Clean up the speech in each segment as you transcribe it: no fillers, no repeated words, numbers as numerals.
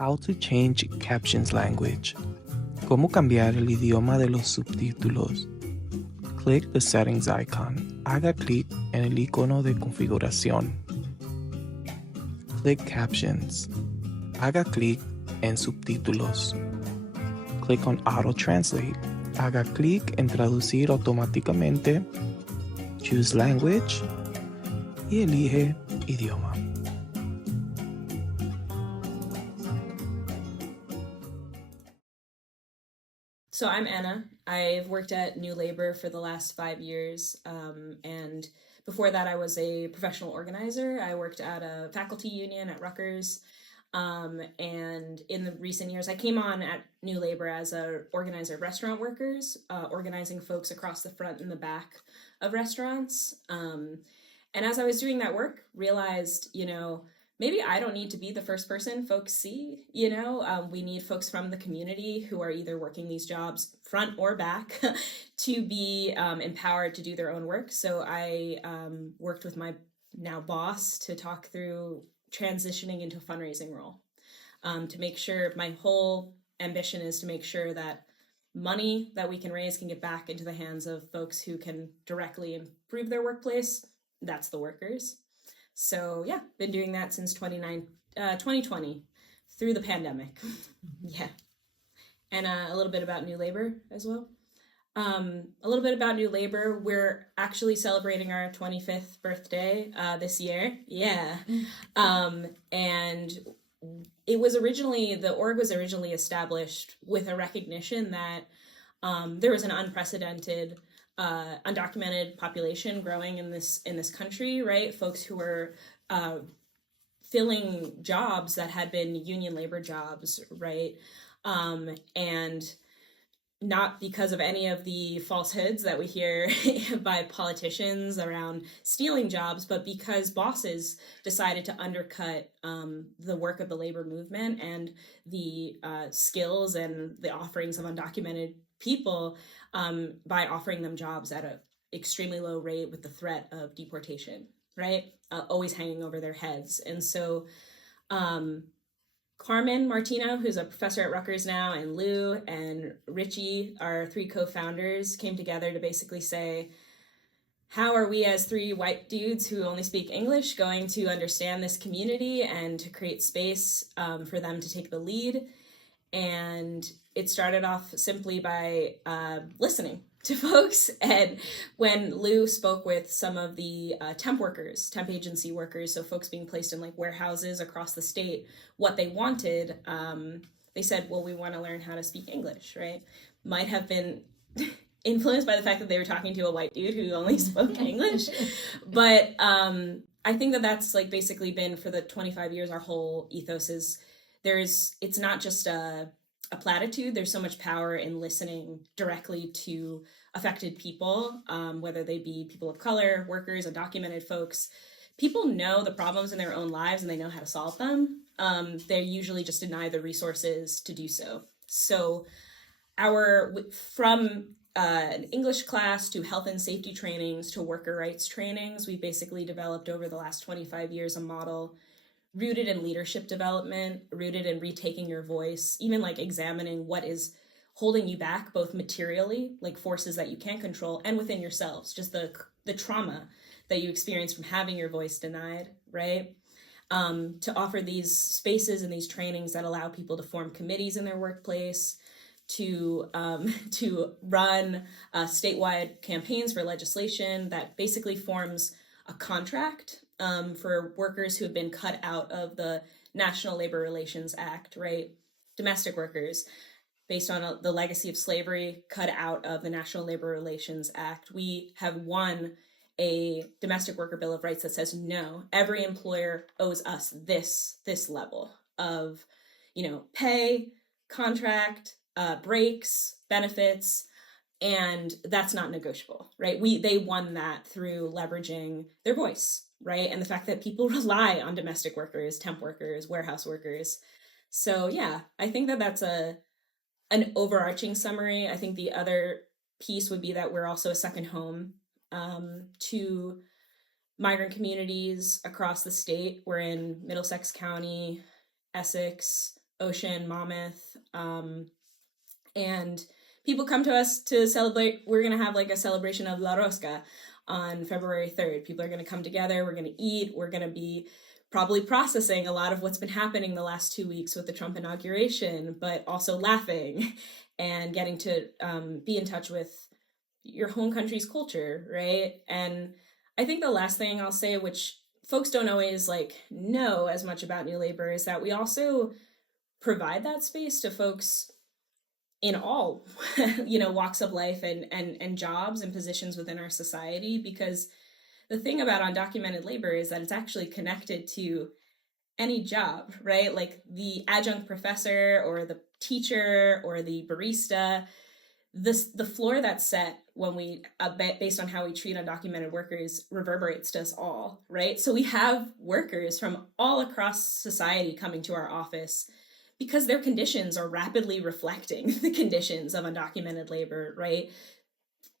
How to change captions language. Cómo cambiar el idioma de los subtítulos. Click the settings icon. Haga clic en el icono de configuración. Click captions. Haga clic en subtítulos. Click on auto translate. Haga clic en traducir automáticamente. Choose language y elige idioma. So I'm Anna. I've worked at New Labor for the last 5 years, and before that I was a professional organizer. I worked at a faculty union at Rutgers, and in the recent years I came on at New Labor as an organizer of restaurant workers, organizing folks across the front and the back of restaurants. And as I was doing that work, realized, maybe I don't need to be the first person folks see. We need folks from the community who are either working these jobs front or back to be empowered to do their own work. So I worked with my now boss to talk through transitioning into a fundraising role, to make sure my whole ambition is to make sure that money that we can raise can get back into the hands of folks who can directly improve their workplace. That's the workers. So yeah, been doing that since 2020 through the pandemic. Yeah. And a little bit about New Labor as well. A little bit about New Labor. We're actually celebrating our 25th birthday this year. Yeah. And it was the org was originally established with a recognition that there was an unprecedented undocumented population growing in this country, right? Folks who were filling jobs that had been union labor jobs, right? And not because of any of the falsehoods that we hear by politicians around stealing jobs, but because bosses decided to undercut the work of the labor movement and the skills and the offerings of undocumented people by offering them jobs at an extremely low rate with the threat of deportation, right? Always hanging over their heads. And so Carmen Martino, who's a professor at Rutgers now, and Lou and Richie, our 3 co-founders, came together to basically say, how are we as 3 white dudes who only speak English going to understand this community and to create space for them to take the lead? And it started off simply by listening to folks. And when Lou spoke with some of the temp agency workers, so folks being placed in like warehouses across the state, what they wanted, they said, well, we want to learn how to speak English, right? Might have been influenced by the fact that they were talking to a white dude who only spoke English. But I think that that's like basically been for the 25 years, our whole ethos is it's not just a platitude. There's so much power in listening directly to affected people, whether they be people of color, workers, undocumented folks. People know the problems in their own lives and they know how to solve them. They're usually just denied the resources to do so. So from an English class to health and safety trainings to worker rights trainings, we basically developed over the last 25 years a model rooted in leadership development, rooted in retaking your voice, even like examining what is holding you back, both materially, like forces that you can't control, and within yourselves, just the trauma that you experience from having your voice denied, right? To offer these spaces and these trainings that allow people to form committees in their workplace, to run statewide campaigns for legislation that basically forms a contract for workers who have been cut out of the National Labor Relations Act, right? Domestic workers, based on the legacy of slavery, cut out of the National Labor Relations Act. We have won a domestic worker bill of rights that says, no, every employer owes us this level of, pay, contract, breaks, benefits, and that's not negotiable, right? They won that through leveraging their voice, right? And the fact that people rely on domestic workers, temp workers, warehouse workers. So yeah, I think that that's an overarching summary. I think the other piece would be that we're also a second home to migrant communities across the state. We're in Middlesex County, Essex, Ocean, Monmouth, and people come to us to celebrate. We're going to have like a celebration of La Rosca on February 3rd. People are going to come together. We're going to eat. We're going to be probably processing a lot of what's been happening the last 2 weeks with the Trump inauguration, but also laughing and getting to be in touch with your home country's culture, right? And I think the last thing I'll say, which folks don't always like know as much about New Labor, is that we also provide that space to folks in all walks of life and jobs and positions within our society, because the thing about undocumented labor is that it's actually connected to any job, right? Like the adjunct professor or the teacher or the barista, the floor that's set when we based on how we treat undocumented workers reverberates to us all, right? So we have workers from all across society coming to our office because their conditions are rapidly reflecting the conditions of undocumented labor, right?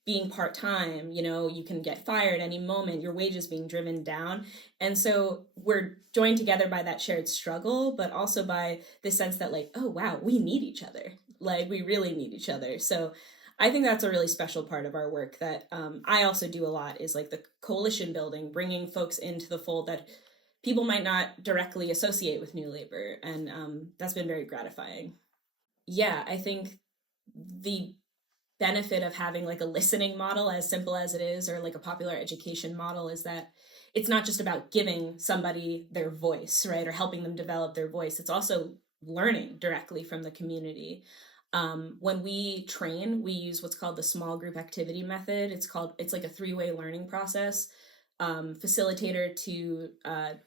Being part-time, you can get fired any moment, your wages being driven down. And so we're joined together by that shared struggle, but also by the sense that like, oh, wow, we need each other. Like we really need each other. So I think that's a really special part of our work that I also do a lot, is like the coalition building, bringing folks into the fold that people might not directly associate with New Labor. And that's been very gratifying. Yeah, I think the benefit of having like a listening model, as simple as it is, or like a popular education model, is that it's not just about giving somebody their voice, right, or helping them develop their voice. It's also learning directly from the community. When we train, we use what's called the small group activity method. It's like a 3-way learning process. Facilitator to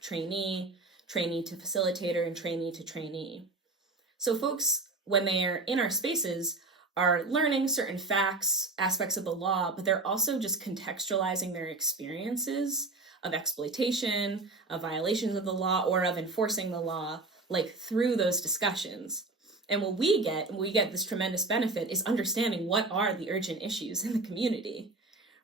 trainee, trainee to facilitator, and trainee to trainee. So folks, when they are in our spaces, are learning certain facts, aspects of the law, but they're also just contextualizing their experiences of exploitation, of violations of the law, or of enforcing the law, like through those discussions. And what we get this tremendous benefit, is understanding what are the urgent issues in the community,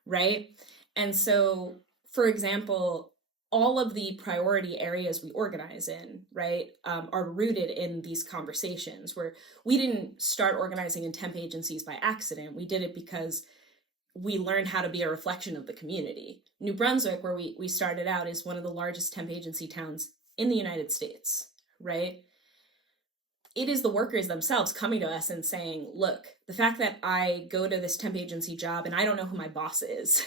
right? And so, for example, all of the priority areas we organize in, right, are rooted in these conversations, where we didn't start organizing in temp agencies by accident. We did it because we learned how to be a reflection of the community. New Brunswick, where we started out, is one of the largest temp agency towns in the United States, right? It is the workers themselves coming to us and saying, look, the fact that I go to this temp agency job and I don't know who my boss is,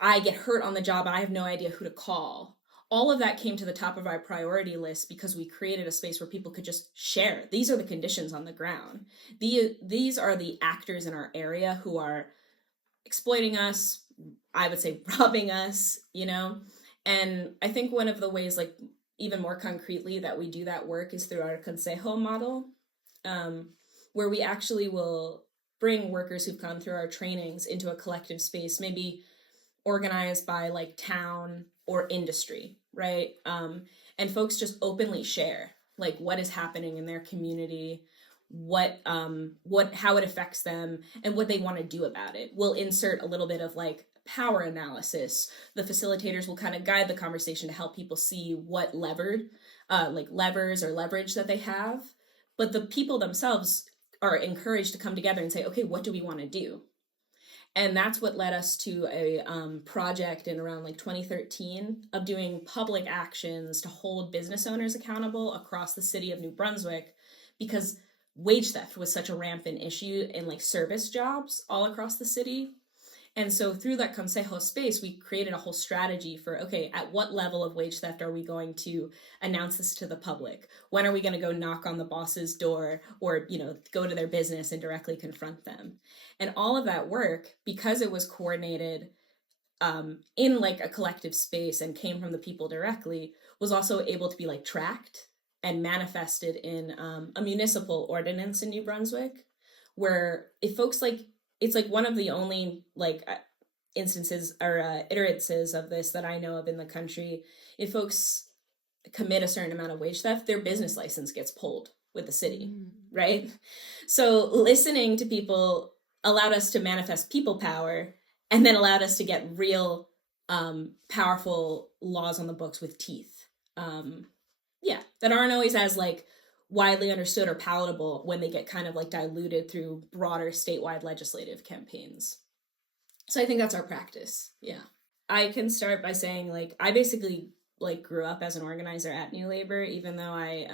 I get hurt on the job and I have no idea who to call. All of that came to the top of our priority list because we created a space where people could just share. These are the conditions on the ground. These are the actors in our area who are exploiting us, I would say robbing us, And I think one of the ways, like, even more concretely that we do that work is through our consejo model, where we actually will bring workers who've gone through our trainings into a collective space, maybe organized by like town or industry, right? And folks just openly share like what is happening in their community, how it affects them, and what they want to do about it. We'll insert a little bit of like power analysis. The facilitators will kind of guide the conversation to help people see what levers or leverage that they have. But the people themselves are encouraged to come together and say, okay, what do we want to do? And that's what led us to a project in around like 2013 of doing public actions to hold business owners accountable across the city of New Brunswick, because wage theft was such a rampant issue in like service jobs all across the city. And so through that consejo space, we created a whole strategy for, okay, at what level of wage theft are we going to announce this to the public? When are we going to go knock on the boss's door or, go to their business and directly confront them? And all of that work, because it was coordinated in like a collective space and came from the people directly, was also able to be like tracked and manifested in a municipal ordinance in New Brunswick, where if folks like, it's like one of the only like instances or iterances of this that I know of in the country. If folks commit a certain amount of wage theft, their business license gets pulled with the city, right? So listening to people allowed us to manifest people power, and then allowed us to get real powerful laws on the books with teeth. That aren't always as like widely understood or palatable when they get kind of like diluted through broader statewide legislative campaigns. So I think that's our practice. Yeah. I can start by saying, like, I basically like grew up as an organizer at New Labor, even though I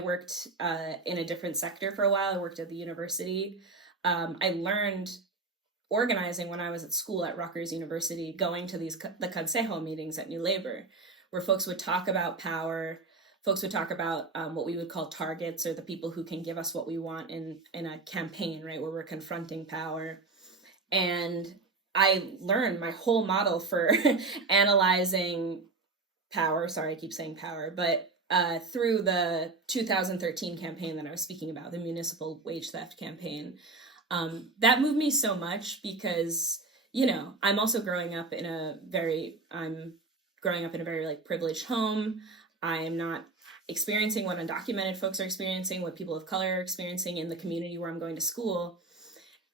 worked in a different sector for a while. I worked at the university. I learned organizing when I was at school at Rutgers University, going to the Consejo meetings at New Labor, where folks would talk about power. Folks would talk about what we would call targets, or the people who can give us what we want in a campaign, right, where we're confronting power. And I learned my whole model for analyzing power. Sorry, I keep saying power, but through the 2013 campaign that I was speaking about, the municipal wage theft campaign. That moved me so much because, I'm also growing up in a very like privileged home. I am not experiencing what undocumented folks are experiencing, what people of color are experiencing in the community where I'm going to school.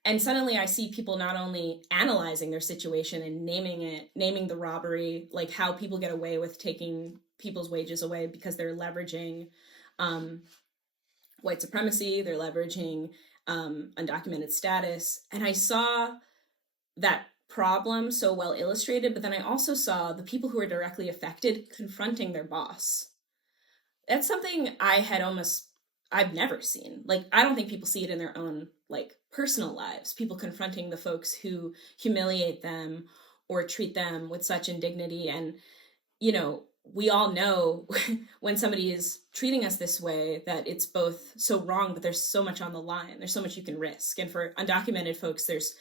And suddenly I see people not only analyzing their situation and naming the robbery, like how people get away with taking people's wages away because they're leveraging white supremacy, they're leveraging undocumented status. And I saw that problem so well illustrated, but then I also saw the people who were directly affected confronting their boss. That's something I've never seen. Like, I don't think people see it in their own, like, personal lives. People confronting the folks who humiliate them or treat them with such indignity. And, we all know when somebody is treating us this way that it's both so wrong, but there's so much on the line. There's so much you can risk. And for undocumented folks, there's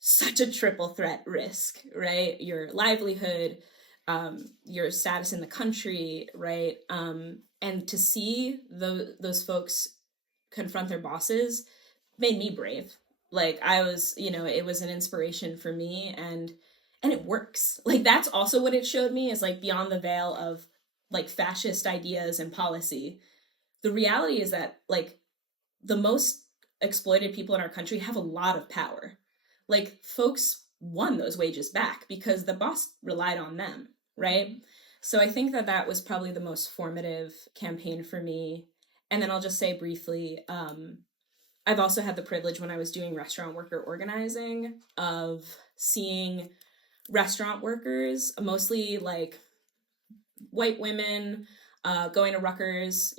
such a triple threat risk, right? Your livelihood, your status in the country, right? And to see those folks confront their bosses made me brave. Like, I was, it was an inspiration for me, and it works. Like, that's also what it showed me, is like, beyond the veil of like fascist ideas and policy, the reality is that, like, the most exploited people in our country have a lot of power. Like, folks won those wages back because the boss relied on them, right? So I think that was probably the most formative campaign for me. And then I'll just say briefly, I've also had the privilege, when I was doing restaurant worker organizing, of seeing restaurant workers, mostly like white women, going to Rutgers,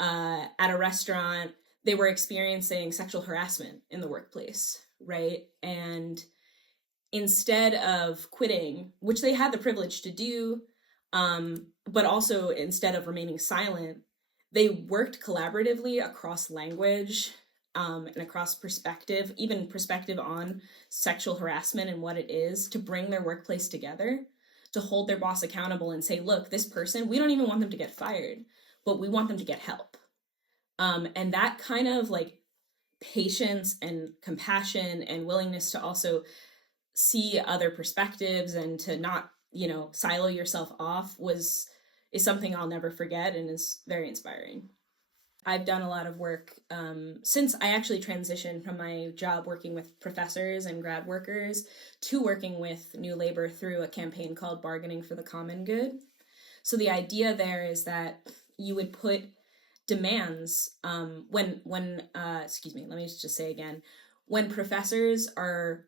at a restaurant. They were experiencing sexual harassment in the workplace, right? And instead of quitting, which they had the privilege to do, but also instead of remaining silent, they worked collaboratively across language, and across perspective, even perspective on sexual harassment and what it is, to bring their workplace together, to hold their boss accountable and say, look, this person, we don't even want them to get fired, but we want them to get help. And that kind of like patience and compassion and willingness to also see other perspectives and to not, silo yourself off is something I'll never forget, and is very inspiring. I've done a lot of work since I actually transitioned from my job working with professors and grad workers to working with New Labor through a campaign called Bargaining for the Common Good. So the idea there is that you would put demands when professors are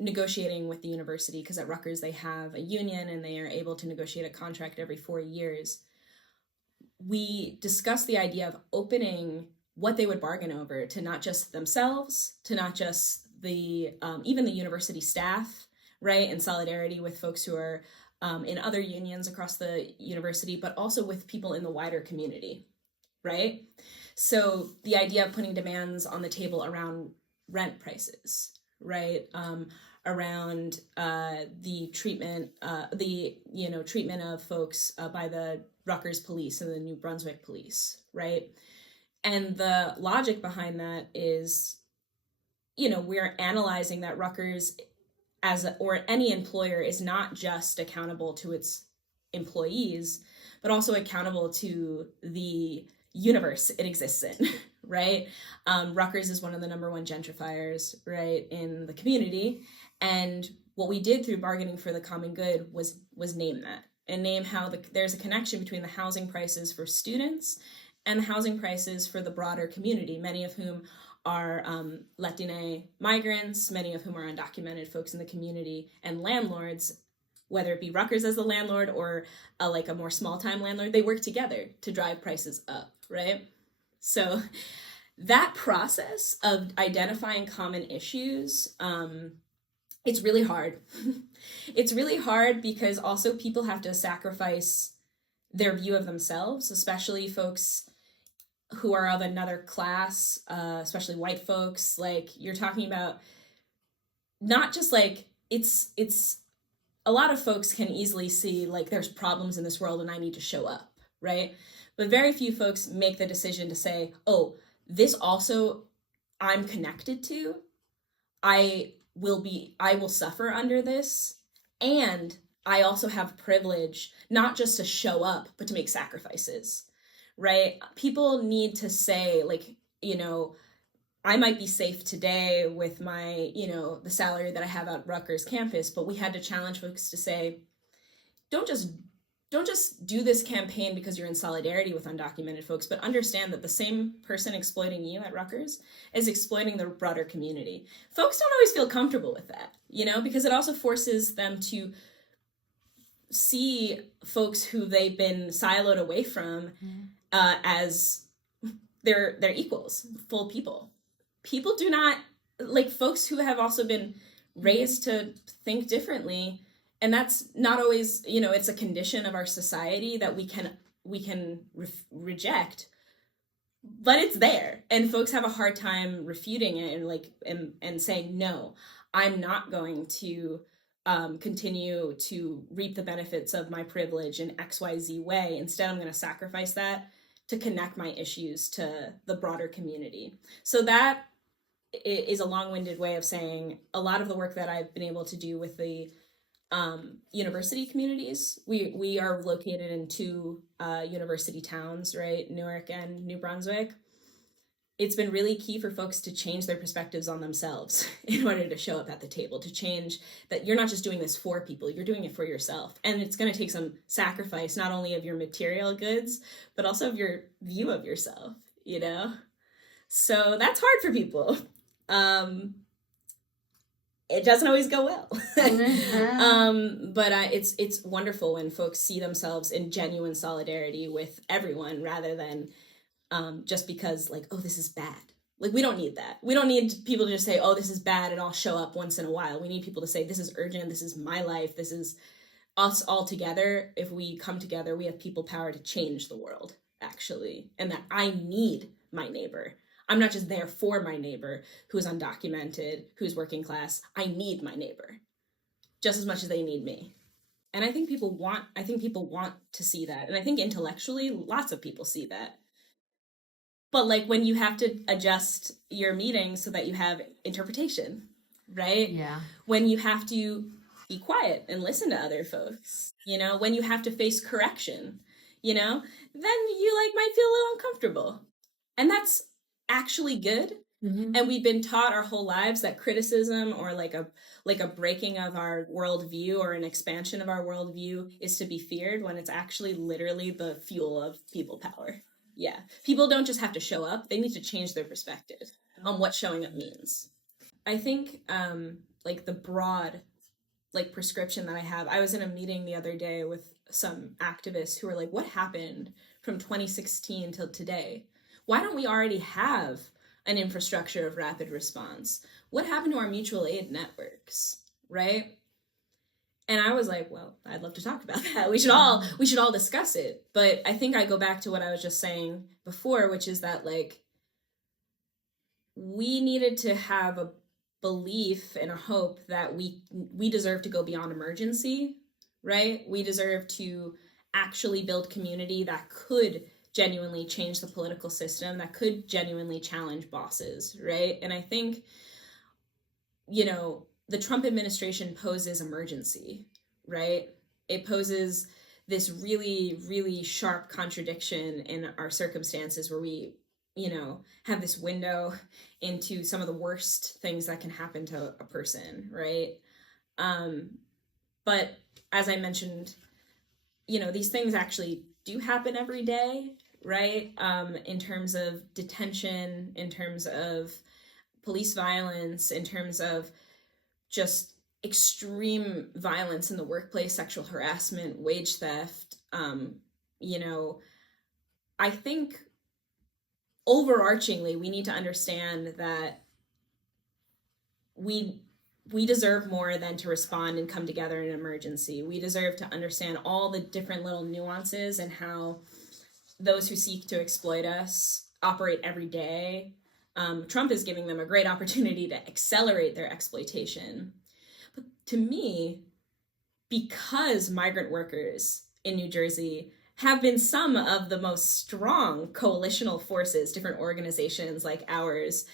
negotiating with the university, because at Rutgers they have a union and they are able to negotiate a contract every 4 years. We discussed the idea of opening what they would bargain over to not just themselves, to not just the even the university staff, right, in solidarity with folks who are in other unions across the university, but also with people in the wider community, right? So the idea of putting demands on the table around rent prices, right, around the treatment, treatment of folks by the Rutgers police and the New Brunswick police, right? And the logic behind that is, we're analyzing that Rutgers or any employer is not just accountable to its employees, but also accountable to the universe it exists in, right? Rutgers is one of the number one gentrifiers, right, in the community. And what we did through Bargaining for the Common Good was name that and name how there's a connection between the housing prices for students and the housing prices for the broader community, many of whom are Latina migrants, many of whom are undocumented folks in the community, and landlords, whether it be Rutgers as the landlord or like a more small-time landlord, they work together to drive prices up, right? So that process of identifying common issues, it's really hard. It's really hard because also people have to sacrifice their view of themselves, especially folks who are of another class, especially white folks. Like, you're talking about not just like, it's a lot of folks can easily see like there's problems in this world and I need to show up, right? But very few folks make the decision to say, oh, this also I'm connected to. I will suffer under this, and I also have privilege not just to show up, but to make sacrifices, right? People need to say, like, I might be safe today with my, the salary that I have at Rutgers campus, but we had to challenge folks to say, don't just do this campaign because you're in solidarity with undocumented folks, but understand that the same person exploiting you at Rutgers is exploiting the broader community. Folks don't always feel comfortable with that, because it also forces them to see folks who they've been siloed away from as their equals, full people. People do not, like, folks who have also been raised to think differently, and that's not always, it's a condition of our society that we can reject, but it's there, and folks have a hard time refuting it and saying, no, I'm not going to continue to reap the benefits of my privilege in XYZ way. Instead, I'm going to sacrifice that to connect my issues to the broader community. So that is a long-winded way of saying a lot of the work that I've been able to do with the university communities. We are located in two university towns, right? Newark and New Brunswick. It's been really key for folks to change their perspectives on themselves in order to show up at the table, to change that you're not just doing this for people, you're doing it for yourself. And it's going to take some sacrifice, not only of your material goods, but also of your view of yourself, So that's hard for people. It doesn't always go well. But it's wonderful when folks see themselves in genuine solidarity with everyone rather than just because, like, oh, this is bad. Like, we don't need that. We don't need people to just say, oh, this is bad, and I'll show up once in a while. We need people to say, this is urgent, this is my life, this is us all together. If we come together, we have people power to change the world, actually. And that I need my neighbor. I'm not just there for my neighbor who's undocumented, who's working class. I need my neighbor just as much as they need me. And I think people want to see that. And I think intellectually, lots of people see that. But like when you have to adjust your meeting so that you have interpretation, right? Yeah. When you have to be quiet and listen to other folks, when you have to face correction, then you might feel a little uncomfortable. And that's actually good. Mm-hmm. And we've been taught our whole lives that criticism or like a breaking of our worldview or an expansion of our worldview is to be feared, when it's actually literally the fuel of people power. Yeah. People don't just have to show up. They need to change their perspective on what showing up means. I think like the broad prescription that I have, I was in a meeting the other day with some activists who were like, what happened from 2016 till today? Why don't we already have an infrastructure of rapid response? What happened to our mutual aid networks, right? And I was like, well, I'd love to talk about that. We should all discuss it. But I think I go back to what I was just saying before, which is that like we needed to have a belief and a hope that we deserve to go beyond emergency, right? We deserve to actually build community that could genuinely change the political system, that could genuinely challenge bosses, right? And I think, the Trump administration poses emergency, right? It poses this really, really sharp contradiction in our circumstances where we, have this window into some of the worst things that can happen to a person, right? But as I mentioned these things actually do happen every day, right? In terms of detention, in terms of police violence, in terms of just extreme violence in the workplace, sexual harassment, wage theft. I think overarchingly, we need to understand that we deserve more than to respond and come together in an emergency. We deserve to understand all the different little nuances and how those who seek to exploit us operate every day. Trump is giving them a great opportunity to accelerate their exploitation. But to me, because migrant workers in New Jersey have been some of the most strong coalitional forces, different organizations like ours,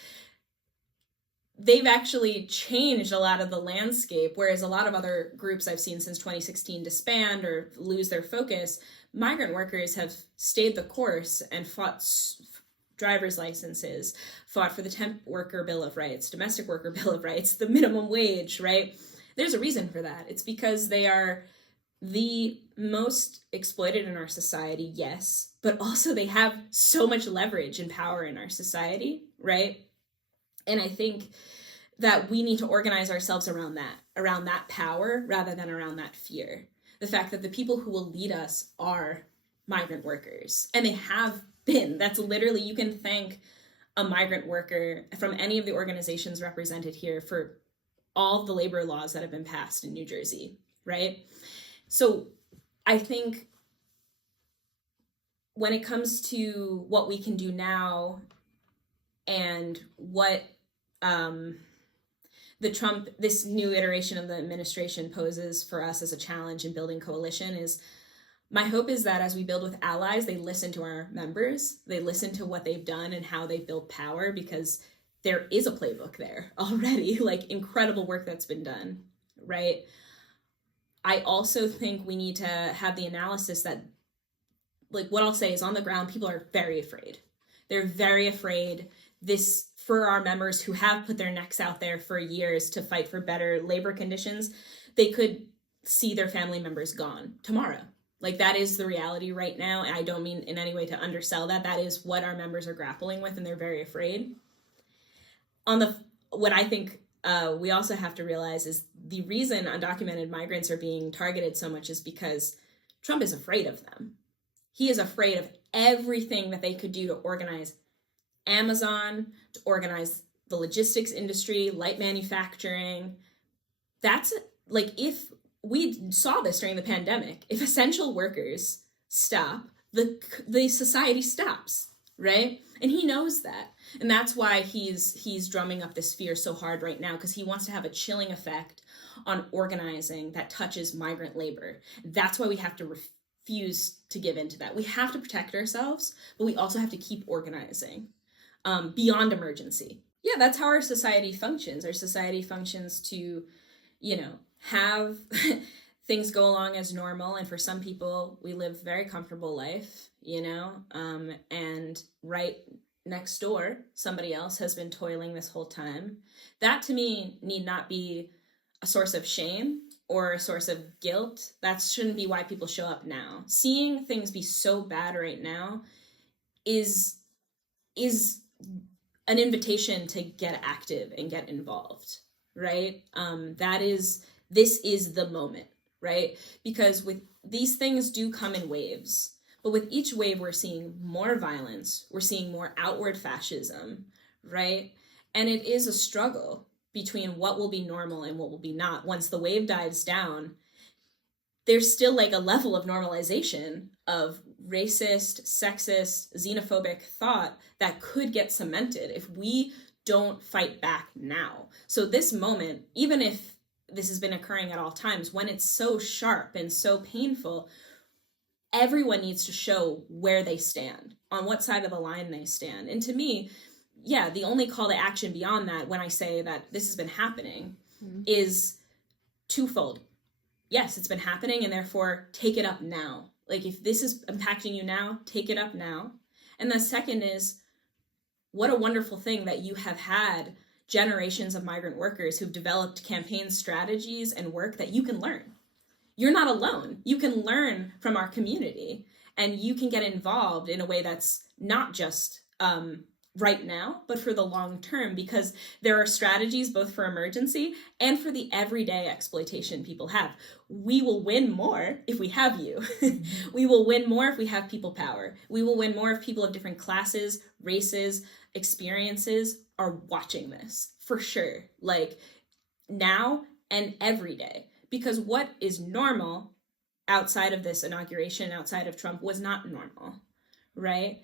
they've actually changed a lot of the landscape, whereas a lot of other groups I've seen since 2016 disband or lose their focus. Migrant workers have stayed the course and fought driver's licenses, fought for the temp worker bill of rights, domestic worker bill of rights, the minimum wage, right? There's a reason for that. It's because they are the most exploited in our society, yes, but also they have so much leverage and power in our society, right? And I think that we need to organize ourselves around that power rather than around that fear. The fact that the people who will lead us are migrant workers, and they have been. That's literally, you can thank a migrant worker from any of the organizations represented here for all the labor laws that have been passed in New Jersey, right? So I think when it comes to what we can do now and what this new iteration of the administration poses for us as a challenge in building coalition is, my hope is that as we build with allies, they listen to our members, they listen to what they've done and how they build power, because there is a playbook there already, like incredible work that's been done, right? I also think we need to have the analysis that, like, what I'll say is, on the ground, people are very afraid. They're very afraid. This, for our members who have put their necks out there for years to fight for better labor conditions, they could see their family members gone tomorrow. Like, that is the reality right now. And I don't mean in any way to undersell that. That is what our members are grappling with, and they're very afraid. What I think we also have to realize is the reason undocumented migrants are being targeted so much is because Trump is afraid of them. He is afraid of everything that they could do to organize Amazon, to organize the logistics industry, light manufacturing. That's like, if we saw this during the pandemic, if essential workers stop, the society stops, right? And he knows that. And that's why he's drumming up this fear so hard right now, because he wants to have a chilling effect on organizing that touches migrant labor. That's why we have to refuse to give into that. We have to protect ourselves, but we also have to keep organizing beyond emergency. Yeah, that's how our society functions. Our society functions to, have things go along as normal. And for some people, we live a very comfortable life, and right next door, somebody else has been toiling this whole time. That, to me, need not be a source of shame or a source of guilt. That shouldn't be why people show up now. Seeing things be so bad right now is an invitation to get active and get involved, right? This is the moment, right? Because with these things do come in waves. But with each wave, we're seeing more violence. We're seeing more outward fascism, right? And it is a struggle between what will be normal and what will be not. Once the wave dives down, there's still like a level of normalization of racist, sexist, xenophobic thought that could get cemented if we don't fight back now. So this moment, even if this has been occurring at all times, when it's so sharp and so painful, everyone needs to show where they stand, on what side of the line they stand. And to me, yeah, the only call to action beyond that, when I say that this has been happening, is twofold. Yes, it's been happening, and therefore take it up now. Like, if this is impacting you now, take it up now. And the second is, what a wonderful thing that you have had generations of migrant workers who've developed campaign strategies and work that you can learn. you're not alone. You can learn from our community, and you can get involved in a way that's not just right now, but for the long term, because there are strategies both for emergency and for the everyday exploitation people have. We will win more if we have you. We will win more if we have people power. We will win more if people of different classes, races, experiences are watching this, for sure. Like, now and every day. Because what is normal outside of this inauguration, outside of Trump, was not normal, right?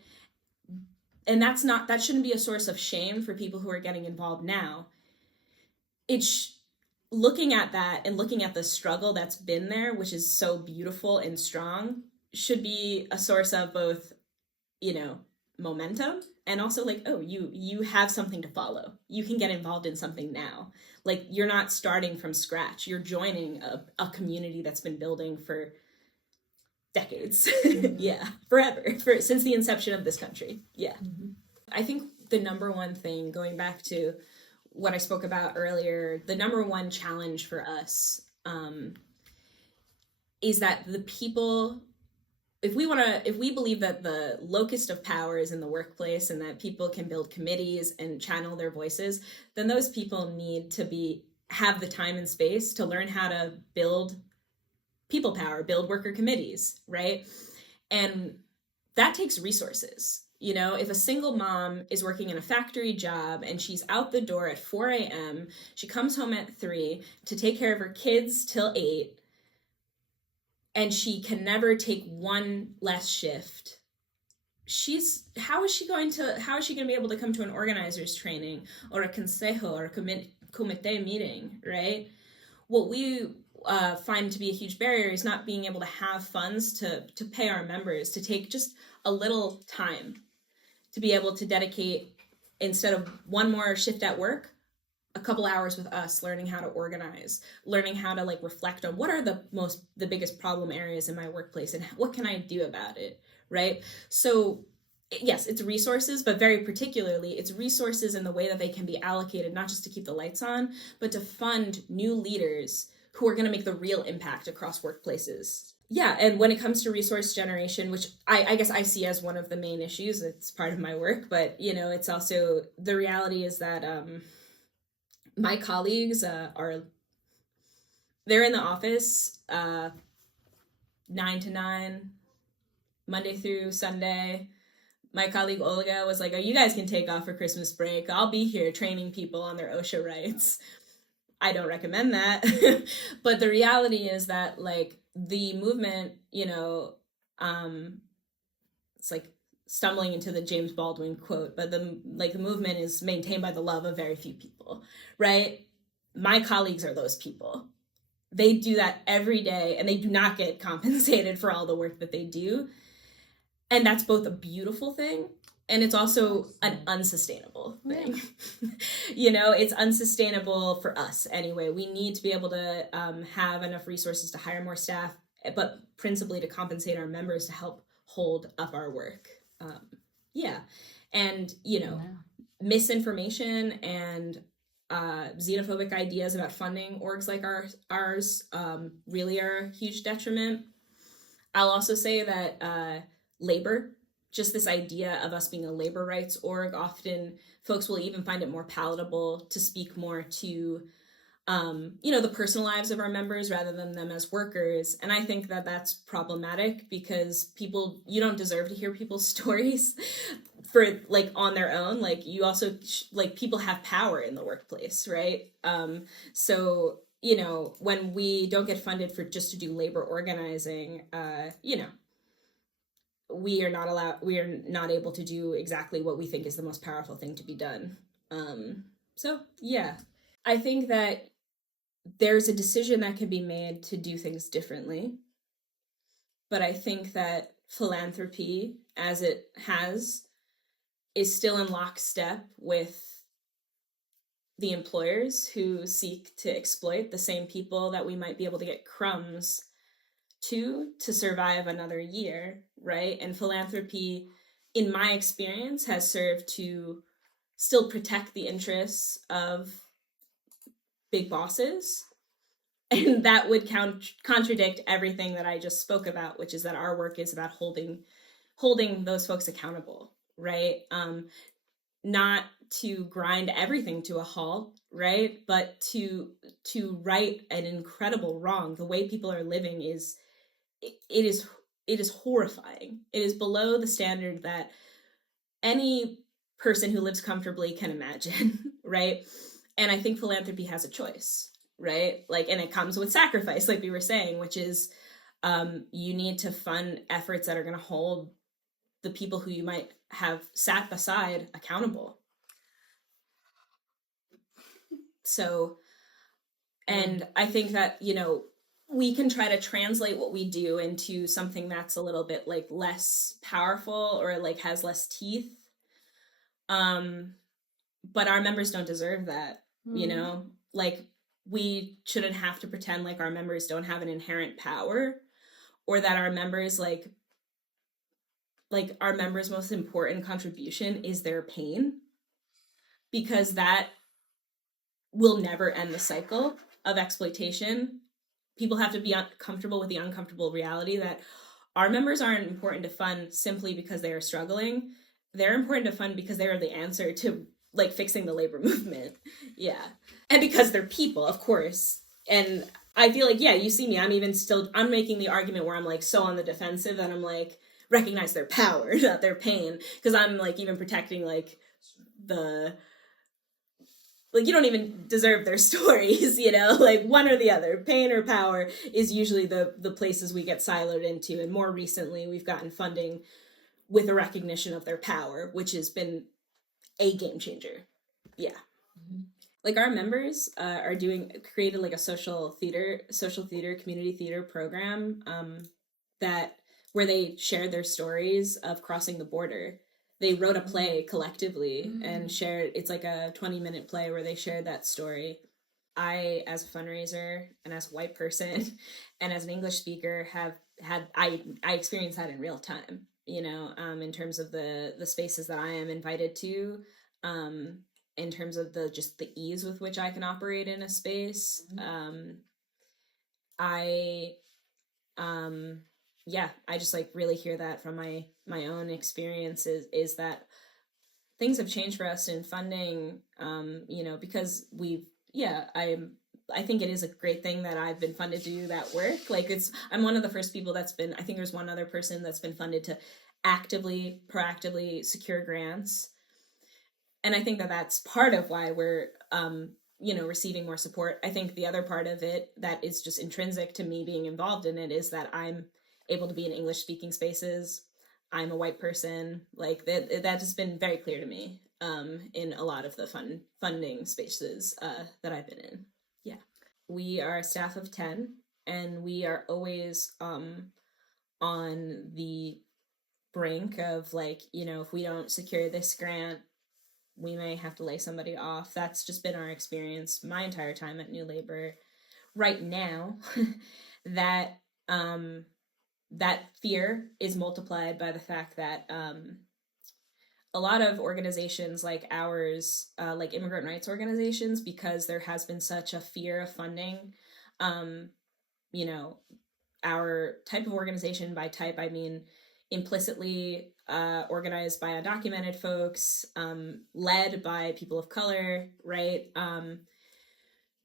And that shouldn't be a source of shame for people who are getting involved now. It's looking at that and looking at the struggle that's been there, which is so beautiful and strong, should be a source of both, momentum, and also like, oh, you have something to follow. You can get involved in something now. Like, you're not starting from scratch. You're joining a community that's been building for decades. Yeah, forever, since the inception of this country. Yeah. I think the number one thing, going back to what I spoke about earlier, the number one challenge for us is that the people, if we believe that the locus of power is in the workplace and that people can build committees and channel their voices, then those people need to have the time and space to learn how to build people power, build worker committees, right? And that takes resources. If a single mom is working in a factory job and she's out the door at 4 a.m., she comes home at 3 to take care of her kids till 8, and she can never take one less shift, how is she going to be able to come to an organizer's training or a consejo or a comité meeting, right? What we find to be a huge barrier is not being able to have funds to pay our members to take just a little time to be able to dedicate, instead of one more shift at work, a couple hours with us, learning how to organize, learning how to reflect on what are the biggest problem areas in my workplace and what can I do about it, right? So yes, it's resources, but very particularly it's resources in the way that they can be allocated, not just to keep the lights on, but to fund new leaders who are going to make the real impact across workplaces. Yeah, and when it comes to resource generation, which I guess I see as one of the main issues, it's part of my work, but it's also, the reality is that my colleagues they're in the office 9 to 9, Monday through Sunday. My colleague Olga was like, oh, you guys can take off for Christmas break. I'll be here training people on their OSHA rights. I don't recommend that. But the reality is that the movement, it's like stumbling into the James Baldwin quote, but the movement is maintained by the love of very few people, right? My colleagues are those people. They do that every day, and they do not get compensated for all the work that they do. And that's both a beautiful thing, and it's also an unsustainable thing. Yeah. It's unsustainable for us anyway. We need to be able to have enough resources to hire more staff, but principally to compensate our members to help hold up our work. And misinformation and xenophobic ideas about funding orgs like ours really are a huge detriment. I'll also say that labor, just this idea of us being a labor rights org, often folks will even find it more palatable to speak more to the personal lives of our members rather than them as workers. And I think that that's problematic, because you don't deserve to hear people's stories for on their own. You also people have power in the workplace, right? So when we don't get funded for just to do labor organizing, we are not able to do exactly what we think is the most powerful thing to be done. So yeah, I think that there's a decision that can be made to do things differently. But I think that philanthropy, as it is still in lockstep with the employers who seek to exploit the same people that we might be able to get crumbs to survive another year, right? And philanthropy, in my experience, has served to still protect the interests of big bosses, And that would contradict everything that I just spoke about, which is that our work is about holding those folks accountable, right? Not to grind everything to a halt, right? But to right an incredible wrong. The way people are living is horrifying. It is below the standard that any person who lives comfortably can imagine, right? And I think philanthropy has a choice, right? Like, and it comes with sacrifice, like we were saying, which is you need to fund efforts that are going to hold the people who you might have sat beside accountable. So, and I think that, you know, we can try to translate what we do into something that's a little bit like less powerful or like has less teeth. But our members don't deserve that, you know? Like, we shouldn't have to pretend like our members don't have an inherent power, or that our members like our members' most important contribution is their pain, because that will never end the cycle of exploitation. People have to be comfortable with the uncomfortable reality that our members aren't important to fund simply because they are struggling. They're important to fund because they are the answer to like fixing the labor movement. Yeah. And because they're people, of course. And I feel like, yeah, you see me, I'm making the argument where I'm like so on the defensive that I'm like, recognize their power, not their pain. Because I'm like even protecting like you don't even deserve their stories, you know, like one or the other, pain or power is usually the places we get siloed into. And more recently, we've gotten funding with a recognition of their power, which has been a game changer. Yeah. Mm-hmm. Like our members created like a social theater, community theater program where they shared their stories of crossing the border. They wrote a play collectively and shared, it's like a 20-minute play where they shared that story. I, as a fundraiser and as a white person and as an English speaker, I experienced that in real time, you know, in terms of the spaces that I am invited to, in terms of just the ease with which I can operate in a space. I just like really hear that from my own experiences, is that things have changed for us in funding, you know, because I think it is a great thing that I've been funded to do that work. Like I'm one of the first people I think there's one other person that's been funded to proactively secure grants. And I think that that's part of why we're, you know, receiving more support. I think the other part of it that is just intrinsic to me being involved in it is that I'm able to be in English speaking spaces. I'm a white person. Like that has been very clear to me in a lot of the funding spaces that I've been in. Yeah. We are a staff of 10, and we are always on the brink of like, you know, if we don't secure this grant, we may have to lay somebody off. That's just been our experience my entire time at New Labor. Right now, that fear is multiplied by the fact that a lot of organizations like ours, like immigrant rights organizations, because there has been such a fear of funding, you know, our type of organization, by type I mean implicitly organized by undocumented folks, led by people of color, right?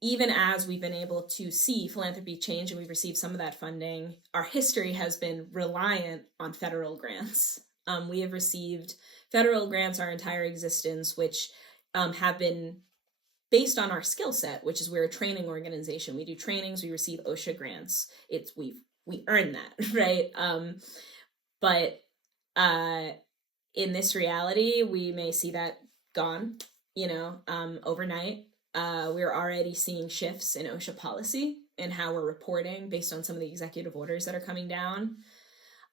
Even as we've been able to see philanthropy change and we've received some of that funding, our history has been reliant on federal grants. We have received federal grants our entire existence, which have been based on our skill set, which is we're a training organization. We do trainings, we receive OSHA grants. We earn that, right? But in this reality, we may see that gone, you know, overnight. We're already seeing shifts in OSHA policy and how we're reporting based on some of the executive orders that are coming down.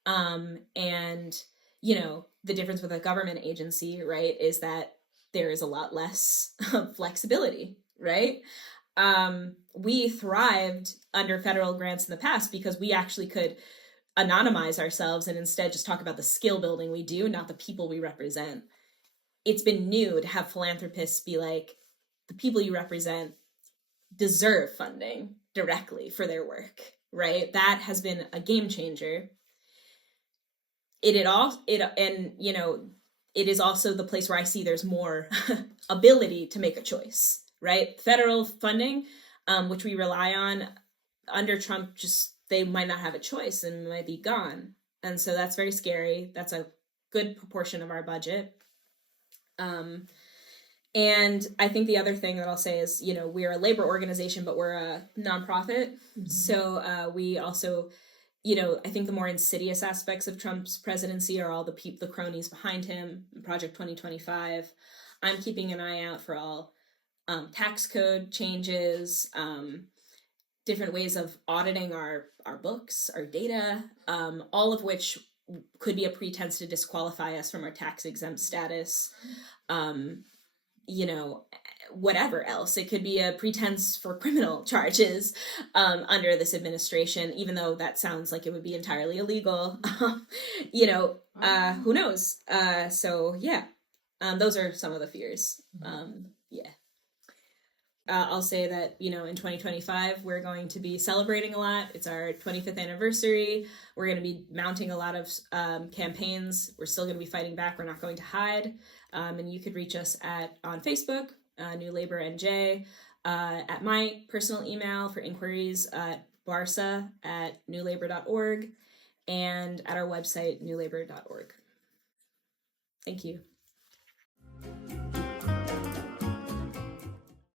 And, you know, the difference with a government agency, right, is that there is a lot less flexibility, right? We thrived under federal grants in the past because we actually could anonymize ourselves and instead just talk about the skill building we do, not the people we represent. It's been new to have philanthropists be like, the people you represent deserve funding, directly for their work, right? That has been a game changer. It is also the place where I see there's more ability to make a choice, right? Federal funding, which we rely on under Trump, just they might not have a choice and might be gone. And so that's very scary. That's a good proportion of our budget. And I think the other thing that I'll say is, we're a labor organization, but we're a nonprofit. Mm-hmm. So we also, I think the more insidious aspects of Trump's presidency are all the cronies behind him, Project 2025. I'm keeping an eye out for all tax code changes, different ways of auditing our books, our data, all of which could be a pretense to disqualify us from our tax exempt status. Whatever else. It could be a pretense for criminal charges under this administration, even though that sounds like it would be entirely illegal. Who knows? Those are some of the fears. I'll say that, in 2025, we're going to be celebrating a lot. It's our 25th anniversary. We're going to be mounting a lot of campaigns. We're still going to be fighting back. We're not going to hide. And you could reach us on Facebook, New Labor NJ, at my personal email for inquiries at barsa@newlabor.org, and at our website, newlabor.org. Thank you.